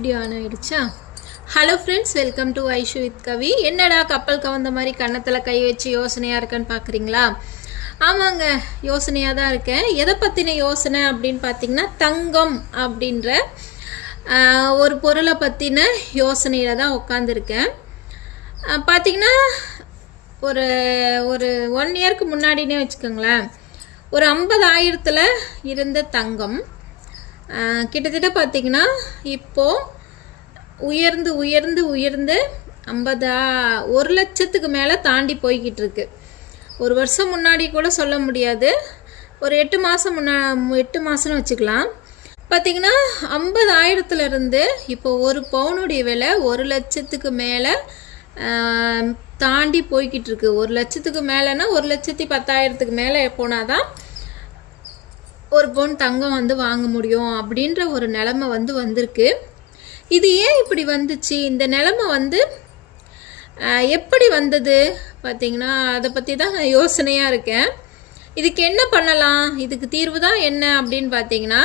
Video on ஆயிடுச்சா? Hello friends, welcome to Aishu with Kavi. என்னடா கப்பல் கவர்ந்த மாதிரி கன்னத்தில் கை வச்சு யோசனையாக இருக்கேன்னு பார்க்குறீங்களா? ஆமாங்க, யோசனையாக தான் இருக்கேன். எதை பற்றின யோசனை அப்படின்னு பார்த்தீங்கன்னா, தங்கம் அப்படின்ற ஒரு பொருளை பற்றின யோசனையில் தான் உட்காந்துருக்கேன். பார்த்திங்கன்னா ஒரு ஒரு 1 இயருக்கு முன்னாடினே வச்சுக்கோங்களேன், ஒரு 50,000 இருந்த தங்கம் கிட்டத்தட்ட பார்த்திங்கன்னா இப்போது உயர்ந்து உயர்ந்து உயர்ந்து 1 லட்சத்துக்கு மேலே தாண்டி போய்கிட்டு இருக்கு. ஒரு வருஷம் முன்னாடி கூட சொல்ல முடியாது, ஒரு 8 மாதம்னு வச்சுக்கலாம். பார்த்திங்கன்னா 50,000 இப்போ ஒரு பவுனுடைய விலை 1 லட்சத்துக்கு மேலே தாண்டி போய்கிட்டு இருக்கு. 1 லட்சத்துக்கு மேலேனா 1,10,000க்கு மேலே போனால் தான் ஒரு பவுன் தங்கம் வாங்க முடியும் அப்படின்ற ஒரு நிலைமை வந்திருக்கு. இது ஏன் இப்படி வந்துச்சு? இந்த நிலைமை எப்படி வந்தது பார்த்திங்கன்னா, அதை பற்றி தான் நான் யோசனையாக இருக்கேன். இதுக்கு என்ன பண்ணலாம், இதுக்கு தீர்வு தான் என்ன அப்படின்னு பார்த்தீங்கன்னா,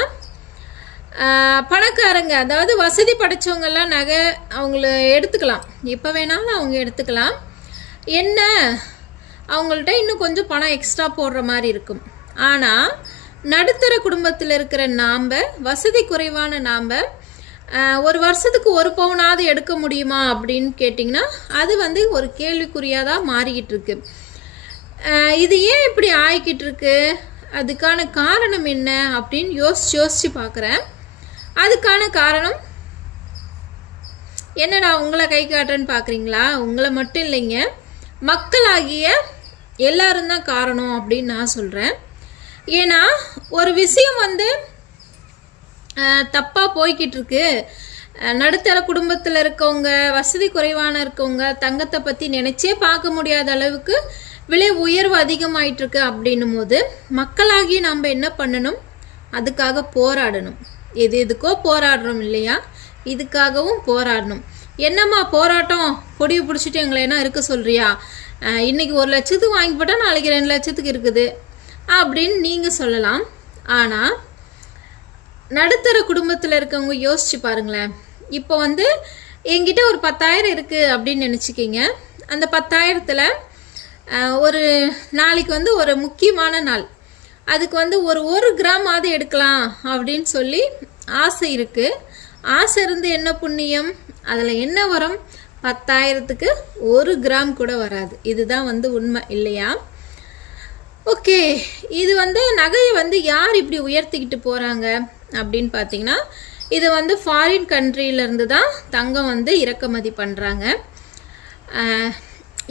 பணக்காரங்க, அதாவது வசதி படைத்தவங்கெல்லாம் நகை அவங்கள எடுத்துக்கலாம், எப்போ வேணாலும் அவங்க எடுத்துக்கலாம். என்ன, அவங்கள்ட்ட இன்னும் கொஞ்சம் பணம் எக்ஸ்ட்ரா போடுற மாதிரி இருக்கும். ஆனால் நடுத்தர குடும்பத்தில் இருக்கிற நாம், வசதி குறைவான நாம், ஒரு வருஷத்துக்கு 1 பவுனாவது எடுக்க முடியுமா அப்படின்னு கேட்டிங்கன்னா, அது ஒரு கேள்விக்குறியாக தான் மாறிக்கிட்டு இருக்கு. இது ஏன் இப்படி ஆகிக்கிட்டு இருக்கு, அதுக்கான காரணம் என்ன அப்படின்னு யோசிச்சு பார்க்குறேன். அதுக்கான காரணம் என்னடா உங்களை கை காட்டுறேன்னு பார்க்குறீங்களா? உங்களை மட்டும் இல்லைங்க, மக்களாகிய எல்லாரும் தான் காரணம் அப்படின்னு நான் சொல்கிறேன். ஏன்னா ஒரு விஷயம் தப்பாக போய்கிட்டு இருக்கு. நடுத்தர குடும்பத்தில் இருக்கவங்க, வசதி குறைவான இருக்கவங்க தங்கத்தை பற்றி நினச்சே பார்க்க முடியாத அளவுக்கு விலை உயர்வு அதிகமாயிட்டிருக்கு. அப்படின்னும் போது மக்களாகி நம்ம என்ன பண்ணணும், அதுக்காக போராடணும். எதுக்கோ போராடுறோம் இல்லையா, இதுக்காகவும் போராடணும். என்னம்மா போராட்டம், கொடியை பிடிச்சிட்டு எங்களை என்ன இருக்க சொல்கிறியா, இன்றைக்கி 1 லட்சத்துக்கு வாங்கி போட்டால் நாளைக்கு 2 லட்சத்துக்கு இருக்குது அப்படின்னு நீங்கள் சொல்லலாம். ஆனால் நடுத்தர குடும்பத்தில் இருக்கவங்க யோசிச்சு பாருங்களேன். இப்போ என்கிட்ட ஒரு 10,000 இருக்குது அப்படின்னு நினச்சிக்கிங்க. அந்த 10,000ல் ஒரு நாளைக்கு ஒரு முக்கியமான நாள், அதுக்கு ஒரு கிராமாவது எடுக்கலாம் அப்படின்னு சொல்லி ஆசை இருக்குது. ஆசை இருந்து என்ன புண்ணியம், அதில் என்ன வரும், 10,000க்கு 1 கிராம் கூட வராது. இதுதான் உண்மை இல்லையா? ஓகே, இது நகையை யார் இப்படி உயர்த்திக்கிட்டு போகிறாங்க அப்படின்னு பார்த்தீங்கன்னா, இது ஃபாரின் கண்ட்ரியிலேருந்து தான் தங்கம் இறக்குமதி பண்ணுறாங்க.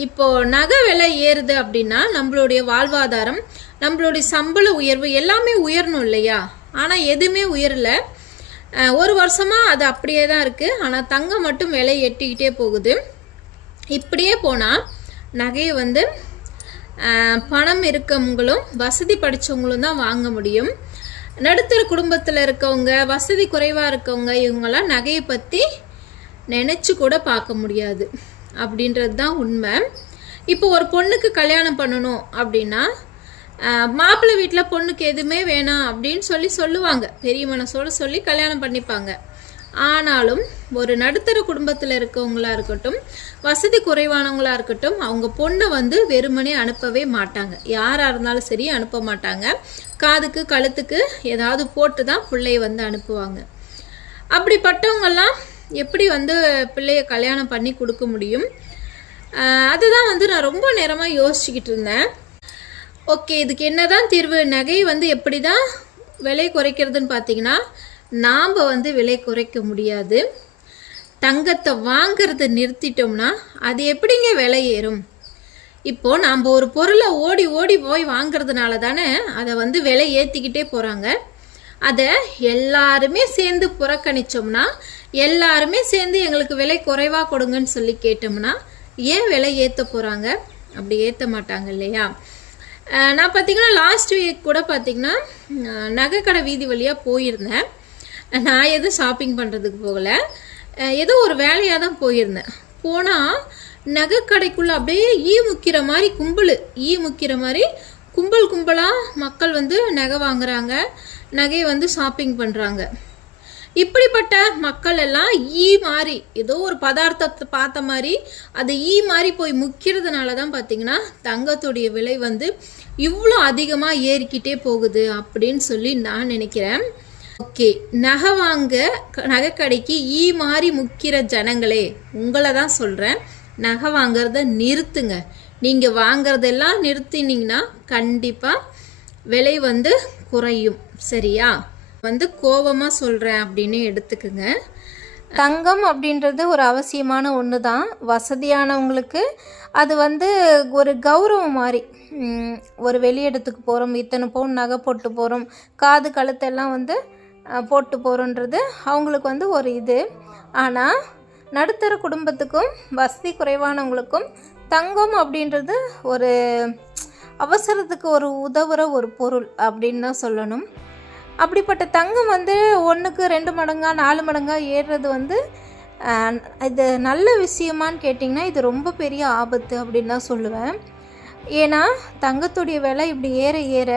இப்போது நகை விலை ஏறுது அப்படின்னா நம்மளுடைய வாழ்வாதாரம், நம்மளுடைய சம்பள உயர்வு எல்லாமே உயரணும் இல்லையா? ஆனால் எதுவுமே உயரலை. ஒரு வருஷமாக அது அப்படியே தான் இருக்குது. ஆனால் தங்கம் மட்டும் விலை எட்டிக்கிட்டே போகுது. இப்படியே போனால் நகையை பணம் இருக்கவங்களும் வசதி படித்தவங்களும் தான் வாங்க முடியும். நடுத்தர குடும்பத்தில் இருக்கவங்க, வசதி குறைவாக இருக்கவங்க, இவங்கெல்லாம் நகையை பற்றி நினச்சி கூட பார்க்க முடியாது அப்படின்றது தான் உண்மை. இப்போ ஒரு பொண்ணுக்கு கல்யாணம் பண்ணணும் அப்படின்னா, மாப்பிள்ளை வீட்டில் பொண்ணுக்கு எதுவுமே வேணாம் அப்படின்னு சொல்லுவாங்க, பெரிய மனசோடு சொல்லி கல்யாணம் பண்ணிப்பாங்க. ஆனாலும் ஒரு நடுத்தர குடும்பத்தில் இருக்கவங்களா இருக்கட்டும், வசதி குறைவானவங்களாக இருக்கட்டும், அவங்க பொண்ணை வெறுமனே அனுப்பவே மாட்டாங்க. யாராக இருந்தாலும் சரி அனுப்ப மாட்டாங்க. காதுக்கு கழுத்துக்கு ஏதாவது போட்டு தான் பிள்ளைய அனுப்புவாங்க. அப்படிப்பட்டவங்கெல்லாம் எப்படி பிள்ளைய கல்யாணம் பண்ணி கொடுக்க முடியும்? அதுதான் நான் ரொம்ப நேரமாக யோசிச்சுக்கிட்டு இருந்தேன். ஓகே, இதுக்கு என்ன தான் தீர்வு? நகை எப்படி தான் விலை குறைக்கிறதுன்னு பார்த்தீங்கன்னா, நாம் விலை குறைக்க முடியாது. தங்கத்தை வாங்கிறத நிறுத்திட்டோம்னா அது எப்படிங்க விலை ஏறும்? இப்போது நாம் ஒரு பொருளை ஓடி ஓடி போய் வாங்கிறதுனால தானே அதை விலை ஏற்றிக்கிட்டே போகிறாங்க. அதை எல்லாருமே சேர்ந்து புறக்கணித்தோம்னா, எல்லாருமே சேர்ந்து எங்களுக்கு விலை குறைவாக கொடுங்கன்னு சொல்லி கேட்டோம்னா ஏன் விலை ஏற்ற போகிறாங்க? அப்படி ஏற்ற மாட்டாங்க இல்லையா? நான் பார்த்திங்கன்னா லாஸ்ட் வீக் கூட பார்த்திங்கன்னா நகைக்கடை வீதி வழியாக போயிருந்தேன். நான் எதுவும் ஷாப்பிங் பண்ணுறதுக்கு போகலை, ஏதோ ஒரு வேலையாக தான் போயிருந்தேன். போனால் நகைக்கடைக்குள்ளே அப்படியே ஈ முக்கிற மாதிரி கும்பலாக மக்கள் நகை வாங்குறாங்க, நகையை ஷாப்பிங் பண்ணுறாங்க. இப்படிப்பட்ட மக்கள் எல்லாம் ஈ மாதிரி ஏதோ ஒரு பதார்த்தத்தை பார்த்த மாதிரி அது ஈ மாதிரி போய் முக்கிறதுனால தான் பார்த்தீங்கன்னா தங்கத்துடைய விலை வந்து இவ்வளோ அதிகமாக ஏறிக்கிட்டே போகுது அப்படின்னு சொல்லி நான் நினைக்கிறேன். ஓகே, நகை வாங்க நகை கடைக்கு ஈ மாதிரி முக்கிற ஜனங்களே, உங்களை தான் சொல்கிறேன், நகை வாங்கிறத நிறுத்துங்க. நீங்கள் வாங்கிறதெல்லாம் நிறுத்தினீங்கன்னா கண்டிப்பாக விலை வந்து குறையும். சரியா? வந்து கோபமாக சொல்கிறேன் அப்படின்னு எடுத்துக்குங்க. தங்கம் அப்படின்றது ஒரு அவசியமான ஒன்று தான். வசதியானவங்களுக்கு அது வந்து ஒரு கௌரவம் மாதிரி. ஒரு வெளியிடத்துக்கு போகிறோம், இத்தனை பவுன் நகை போட்டு போகிறோம், காது கழுத்தெல்லாம் வந்து போட்டு போகிறோன்றது அவங்களுக்கு வந்து ஒரு இது. ஆனால் நடுத்தர குடும்பத்துக்கும் வசதி குறைவானவங்களுக்கும் தங்கம் அப்படின்றது ஒரு அவசரத்துக்கு ஒரு உதவுற ஒரு பொருள் அப்படின்னு தான் சொல்லணும். அப்படிப்பட்ட தங்கம் வந்து 1க்கு 2 மடங்கா 4 மடங்கா ஏறுறது வந்து இது நல்ல விஷயமான்னு கேட்டிங்கன்னா இது ரொம்ப பெரிய ஆபத்து அப்படின்னு தான் சொல்லுவேன். ஏன்னா தங்கத்துடைய விலை இப்படி ஏற ஏற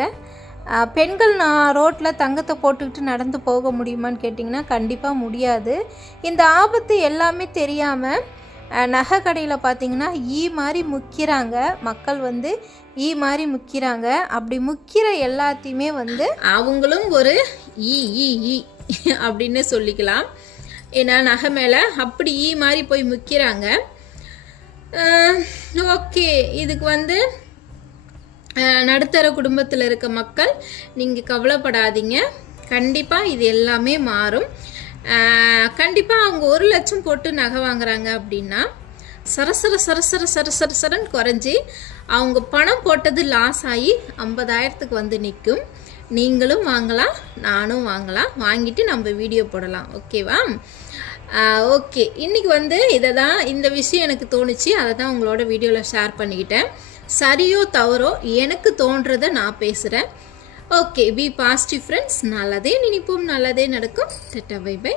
பெண்கள் நான் ரோட்டில் தங்கத்தை போட்டுக்கிட்டு நடந்து போக முடியுமான்னு கேட்டிங்கன்னா கண்டிப்பாக முடியாது. இந்த ஆபத்து எல்லாமே தெரியாமல் நகை கடையில் பார்த்திங்கன்னா ஈ மாதிரி முக்கிறாங்க மக்கள், வந்து ஈ மாதிரி முக்கிறாங்க. அப்படி முக்கிற எல்லாத்தையுமே வந்து அவங்களும் ஒரு ஈ ஈ ஈ அப்படின்னு சொல்லிக்கலாம். ஏன்னா நகை மேலே அப்படி ஈ மாதிரி போய் முக்கிறாங்க. ஓகே, இதுக்கு வந்து நடுத்தர குடும்பத்தில் இருக்க மக்கள் நீங்கள் கவலைப்படாதீங்க, கண்டிப்பாக இது எல்லாமே மாறும். கண்டிப்பாக அவங்க 1 லட்சம் போட்டு நகை வாங்குறாங்க அப்படின்னா சரசரன்னு குறைஞ்சி அவங்க பணம் போட்டது லாஸ் ஆகி 50,000க்கு வந்து நிற்கும். நீங்களும் வாங்கலாம், நானும் வாங்கலாம், வாங்கிட்டு நம்ம வீடியோ போடலாம். ஓகேவா? ஓகே, இன்றைக்கி வந்து இந்த விஷயம் எனக்கு தோணுச்சு, அதை தான் உங்களோட வீடியோவில் ஷேர் பண்ணிக்கிட்டேன். சரியோ தவறோ எனக்கு தோன்றதை நான் பேசுகிறேன். Okay, be positive friends. நல்லதே நினைப்போம், நல்லதே நடக்கும். Tata, bye by.